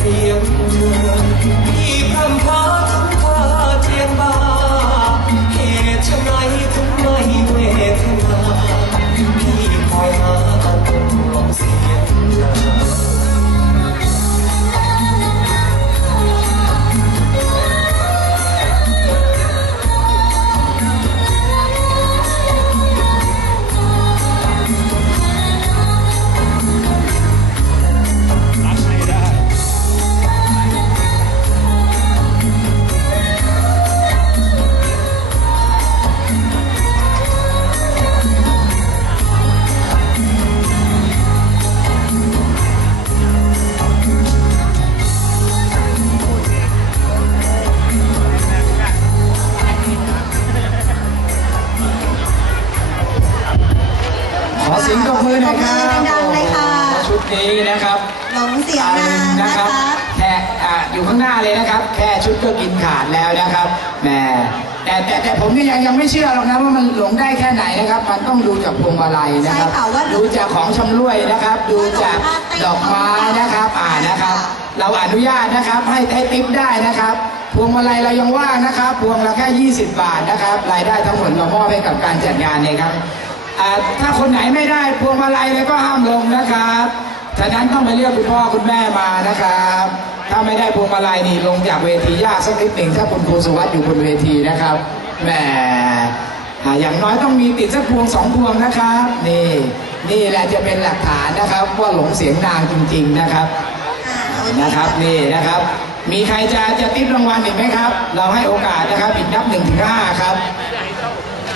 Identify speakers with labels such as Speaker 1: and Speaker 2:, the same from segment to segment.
Speaker 1: เสียง สียงตบมือหน่อยค
Speaker 2: รับ
Speaker 3: ดังๆเลยค่ะ
Speaker 2: ชุดนี้นะครับ
Speaker 3: หลงเสียงนานนะ
Speaker 2: ครั
Speaker 3: คะ
Speaker 2: แค่อ่าอยู่ข้างหน้าเลยนะครับ แค่ชุดก็กินขาดแล้วนะครับแหมแต่แต่แต่ผมก็ยังยังไม่เชื่อหรอกนะว่ามันหลงได้แค่ไหนนะครับ มันต้องดูจากพวงมาลัยนะครับ
Speaker 3: ใช่ค่ะว่า
Speaker 2: ดูจากของชำร่วยนะครับ ดูจากดอกไม้นะครับอ่านะครับ เราอนุญาตนะครับให้ให้ติ๊บได้นะครับพวงมาลัยเรายังว่างนะครับ พวงละแค่ 20 บาทนะครับ รายได้ทั้งหมดเรามอบให้กับการจัดงานเลยครับ อ่าถ้าคนไหนไม่ได้พวงมาลัยเลยก็ห้ามลงนะครับฉะนั้นต้องไปเรียกคุณพ่อคุณแม่มานะครับ ถ้าไม่ได้พวงมาลัยนี่ลงจากเวทียากสักนิดหนึ่งถ้าคุณครูสุวัสดิ์อยู่บนเวทีนะครับแหมอ่าอย่างน้อยต้องมีติดสักพวงสองพวงนะครับนี่นี่แหละจะเป็นหลักฐานนะครับว่าหลงเสียงนางจริง ๆนะครับนะครับนี่นะครับ มีใครจะจะติดรางวัลอีกไหมครับ เราให้โอกาสนะครับอีกนับหนึ่งถึงห้าครับ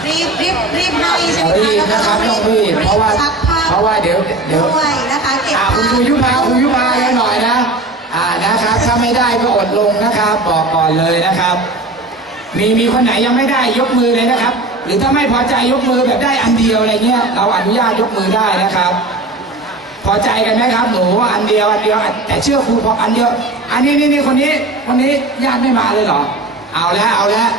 Speaker 3: รีบรีบรีบให้ใช่ไหม
Speaker 2: รีบนะ เพราะว่าเดี๋ยวเดี๋ยว
Speaker 3: ด้วยนะคะเก็บ
Speaker 2: อ่า
Speaker 3: ผ้า
Speaker 2: คุณครูยุพาคุณยุพากันหน่อยนะ อ่านะครับ ถ้าไม่ได้ก็อดลงนะครับ บอกก่อนเลยนะครับ มีมีคนไหนยังไม่ได้ยกมือเลยนะครับ หรือถ้าไม่พอใจยกมือแบบได้อันเดียวอะไรเงี้ยเราอนุญาตยกมือได้นะครับ พอใจกันไหมครับหนูอันเดียวอันเดียวแต่เชื่อครูพออันเดียว อันนี้นี่นี่คนนี้คนนี้ญาติไม่มาเลยเหรอ เอาแล้วเอาแล้ว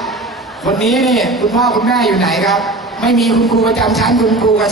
Speaker 2: คนนี้นี่คุณพ่อคุณแม่อยู่ไหนครับ ไม่มีคุณครูประจำชั้นคุณครูประจำ